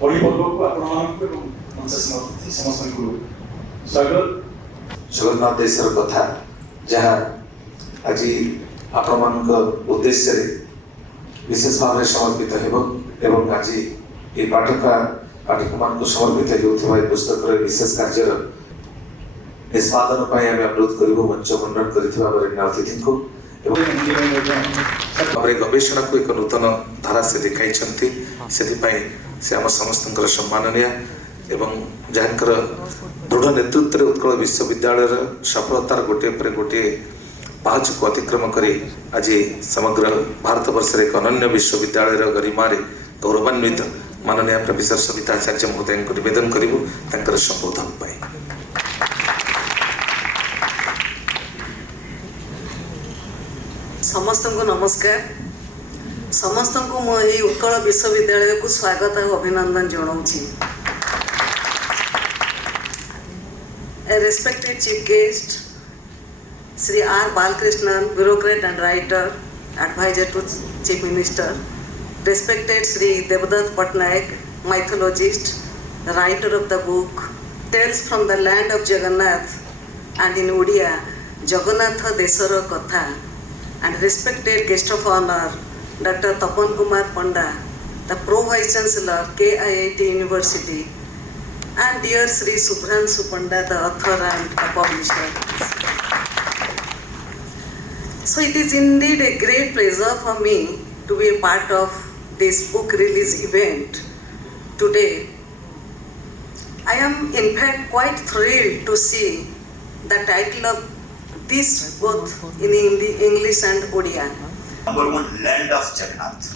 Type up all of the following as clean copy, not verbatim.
बड़ी पर्व को आपण समस्त स्वागत। जगन्नाथ देशर कथा जहाँ आज आपण उद्देश्य विशेष भाव में समर्पित एवं आज ये पाठक मान समर्पित होता पुस्तक विशेष कार्य निष्पादन अनुरोध करूँ मंच मंडन करतिथि को गवेषणा को एक नूतन धारा से दिखाई से आम समस्त सम्माननीय एवं जहाँकर दृढ़ नेतृत्व उत्कल विश्वविद्यालय सफलतार गोटे पर गोटे पाहच को अतिक्रम कर आज समग्र भारत वर्ष एक अनन्य विश्वविद्यालय गरिमारे गौरवान्वित माननीय प्रोफेसर सविताचार्य महोदय को निवेदन करूँ संबोधन पाई। समस्त को नमस्कार। समस्त को मो उत्कल विश्वविद्यालय को स्वागत और अभिनंदन जनाऊँगी। A respected chief guest, Sri R. Balakrishnan, bureaucrat and writer, advisor to Chief Minister. Respected Sri Devdutt Pattanaik, mythologist, writer of the book Tales from the Land of Jagannath and in Odia, Jagannatha Deshara Katha. And respected guest of honor, Dr. Tapan Kumar Panda, the Pro Vice Chancellor, KIIT University. And dear Sri Subhranshu Panda, the author and the publisher. So it is indeed a great pleasure for me to be a part of this book release event today. I am in fact quite thrilled to see the title of this both in English and Odia. Number one, land of Jagannath.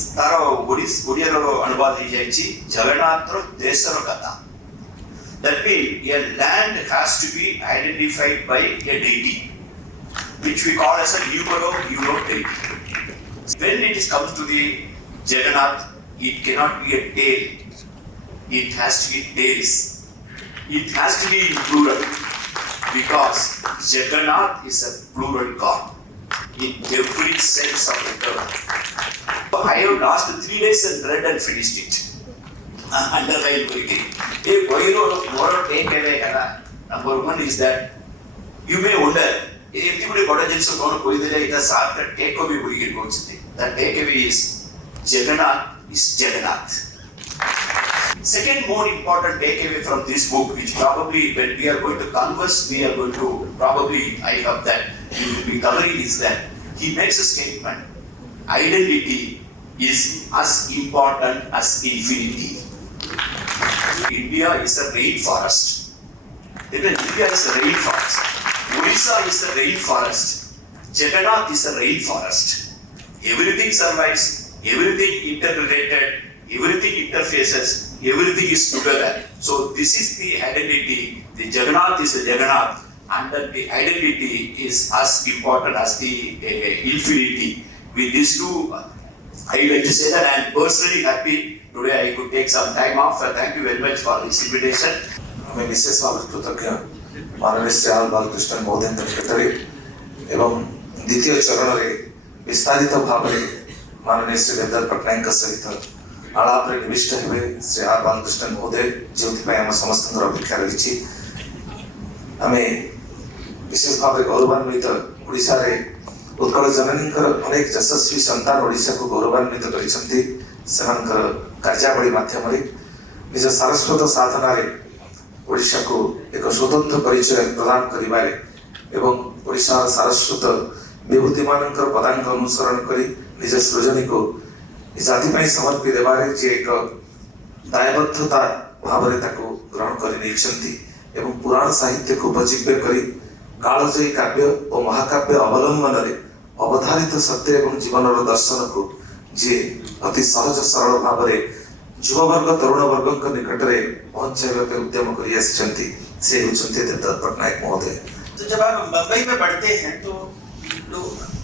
तार ओडिया अनुवाद जगन्नाथ देशर कथा. That means a land has to be identified by a deity, which we call as a Euro deity. When it comes to the Jagannath, it cannot be a tale. It has to be tales. It has to be in plural because Jagannath is a plural god in every sense of the term. I have last 3 days and read and finished it. Underline a moral takeaway. Number one is that you may wonder, everybody got a chance to takeaway. That takeaway is Jagannath is Jagannatha. Second more important takeaway from this book, which probably when we are going to converse, we are going to probably, I hope that we will be covering, is that he makes a statement. Identity is as important as infinity. India is a rainforest. India is a rainforest. Odisha is a rainforest. Jagannath is a rainforest. Everything survives, everything interrelated, everything interfaces, everything is together. So this is the identity. The Jagannath is the Jagannath, and the identity is as important as the infinity. With these two, I would like to say that I am personally happy today I could take some time off. Thank you very much for this invitation. हमें विशेष भाव कृतज्ञ माननीय Shri are Balkrishna महोदय निकटरे एवं द्वितीय चरण में विस्तारित भाव में माननीय श्री देवदत्त पट्टनायक सहित आलाप निविष्ट हे श्री आर बालकृष्ण महोदय जो आम समस्त अपेक्षा रही आम विशेष भाव गौरवान्वित ओडिशा रे उत्कल जननी अनेक यशस्वी संतान ओडिशा को गौरवान्वित कर कार्यावली माध्यम निज सारस्वत साधना ओडिशा को एक स्वतंत्र परिचय प्रदान करिबारे एवं ओडिशा सारस्वत विभूति मानकर पदांक अनुसरण करी निज सृजनी को जाति समर्पी देवारे जे एक दायबद्धता भाव ग्रहण कर पुराण साहित्य को उपजीव्य करी कालजयी काव्य और महाकाव्य अवलंबन अवधारित सत्य एवं जीवन दर्शन को जे अति सहज सरल भाव में युववर्ग तरुण वर्ग निकट में पहुंचाइबा उद्यम कर देवदत्त पट्टनायक महोदय। तो जब आप मुंबई में पढ़ते हैं तो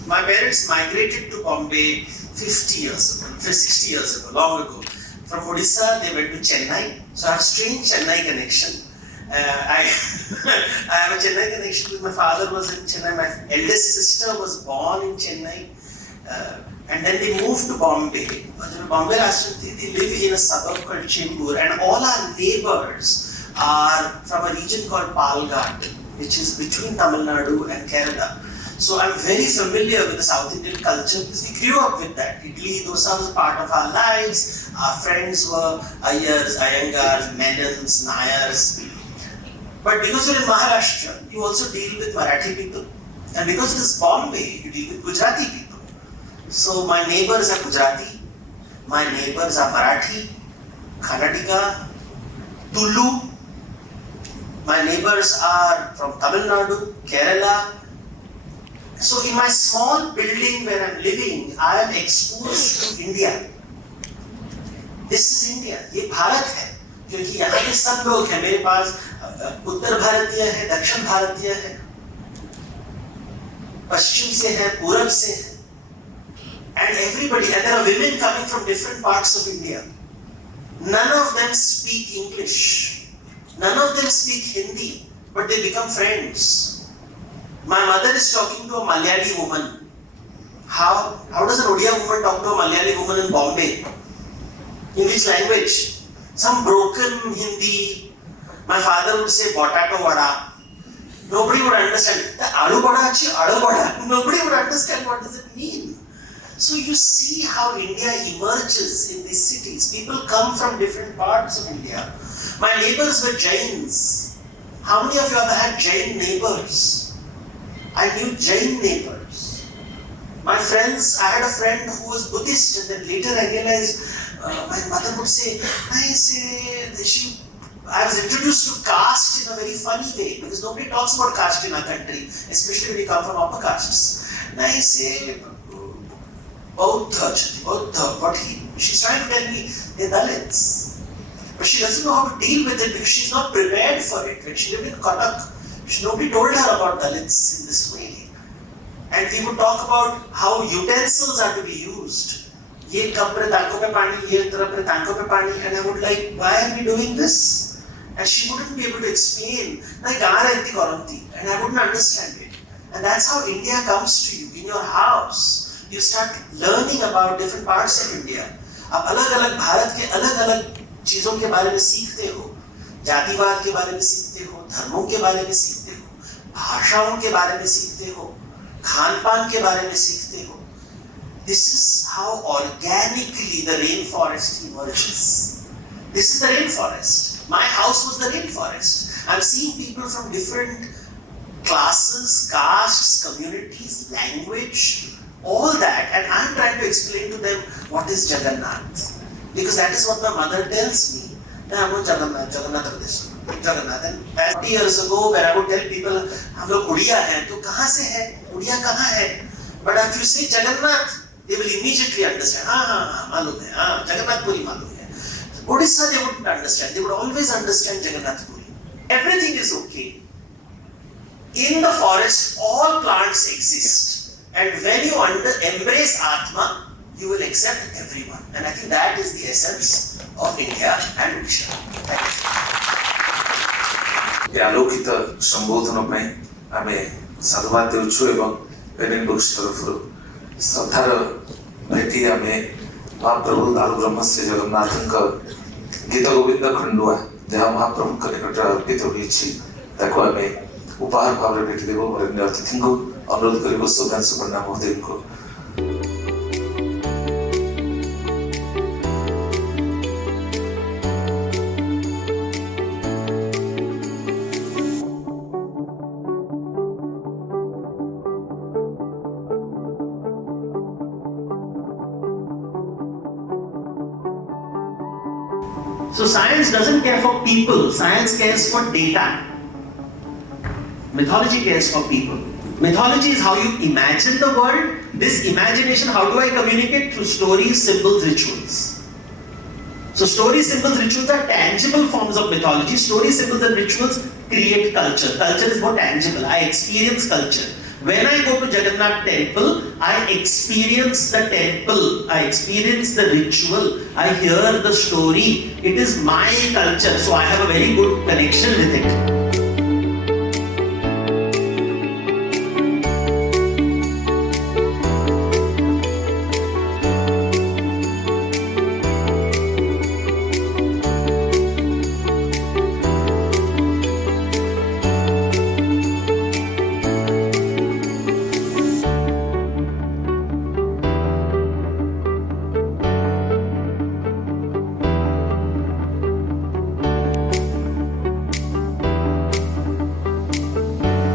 my parents migrated to Bombay 50 years ago, 60 years ago, long ago. From Odisha they went to Chennai. So I have strange Chennai connection. I have a Chennai connection because my father was in Chennai. My eldest sister was born in Chennai. and then they moved to Bombay. Bombay they live in a suburb called Chimbur, and all our neighbors are from a region called Palghat, which is between Tamil Nadu and Kerala. So I'm very familiar with the South Indian culture because we grew up with that. Idli, dosa was part of our lives. Our friends were Ayers, Iyengars, Menons, Nayars. But because you're in Maharashtra, you also deal with Marathi people. And because it is Bombay, you deal with Gujarati people. So my neighbors are Gujarati, my neighbors are Marathi, Kannadiga, Tulu. My neighbors are from Tamil Nadu, Kerala. So in my small building where I'm living, I am exposed to India. This is India. ये भारत है, क्योंकि यहाँ के सब लोग हैं. मेरे पास उत्तर भारतीय है, दक्षिण भारतीय है, पश्चिम से है, पूरब से है. And everybody, and there are women coming from different parts of India. None of them speak English. None of them speak Hindi, but they become friends. My mother is talking to a Malayali woman. How does an Odia woman talk to a Malayali woman in Bombay? In which language? Some broken Hindi. My father would say potato vada. Nobody would understand. The aloo vada achi aloo vada. Nobody would understand what does it mean. So you see how India emerges in these cities. People come from different parts of India. My neighbors were Jains. How many of you have had Jain neighbors? I knew Jain neighbors. My friends, I had a friend who was Buddhist, and then later I realized my mother would say, I was introduced to caste in a very funny way because nobody talks about caste in our country, especially when you come from upper castes. And I say, she's trying to tell me they're Dalits. But she doesn't know how to deal with it because she's not prepared for it. When she lived in Cuttack, nobody told her about Dalits in this way. And we would talk about how utensils are to be used. Ye cup pe tanko pe pani, ye taraf pe tanko pe pani, and I would like, why are we doing this? And she wouldn't be able to explain. And I wouldn't understand it. And that's how India comes to you in your house. You start learning about different parts of India. आप अलग-अलग भारत के अलग-अलग चीजों के बारे में सीखते हो. जातिवाद के बारे में सीखते हो, धर्मों के बारे में सीखते हो, भाषाओं के बारे में सीखते हो, खान-पान के बारे में सीखते हो. This is how organically the rainforest emerges. This is the rainforest. My house was the rainforest. I'm seeing people from different classes, castes, communities, language, all that, and I'm trying to explain to them what is Jagannath. Because that is what my mother tells me. I'm not Jagannatha Deshara. And 40 years ago, when I would tell people, हम लोग उड़िया हैं, तो कहाँ से है? उड़िया कहाँ है? But if you say Jagannath, they will immediately understand. मालूम है. Jagannath Puri मालूम है. Odisha, they wouldn't understand. They would always understand Jagannath Puri. Everything is okay. In the forest, all plants exist. And when you embrace Atma, you will accept everyone. And I think that is the essence of India and Odisha. Thank you. आलोकित संबोधन आम साधुवाद देउछु एवं Pennine books तरफरु श्रद्धार भेटी आम महाप्रभु दारु ब्रह्म श्री जगन्नाथ गीत गोविंद खंडुआ जहाँ महाप्रभु निकट अर्पित होइछि ताको आम उपहार भाव भेटी देबो वरेण्य अतिथि को अनुरोध करिबो सुधांशु पण्डा महोदय को. So science doesn't care for people, science cares for data. Mythology cares for people. Mythology is how you imagine the world. This imagination, how do I communicate? Through stories, symbols, rituals. So stories, symbols, rituals are tangible forms of mythology. Stories, symbols and rituals create culture. Culture is more tangible. I experience culture. When I go to Jagannath temple, I experience the temple, I experience the ritual, I hear the story. It is my culture, so I have a very good connection with it.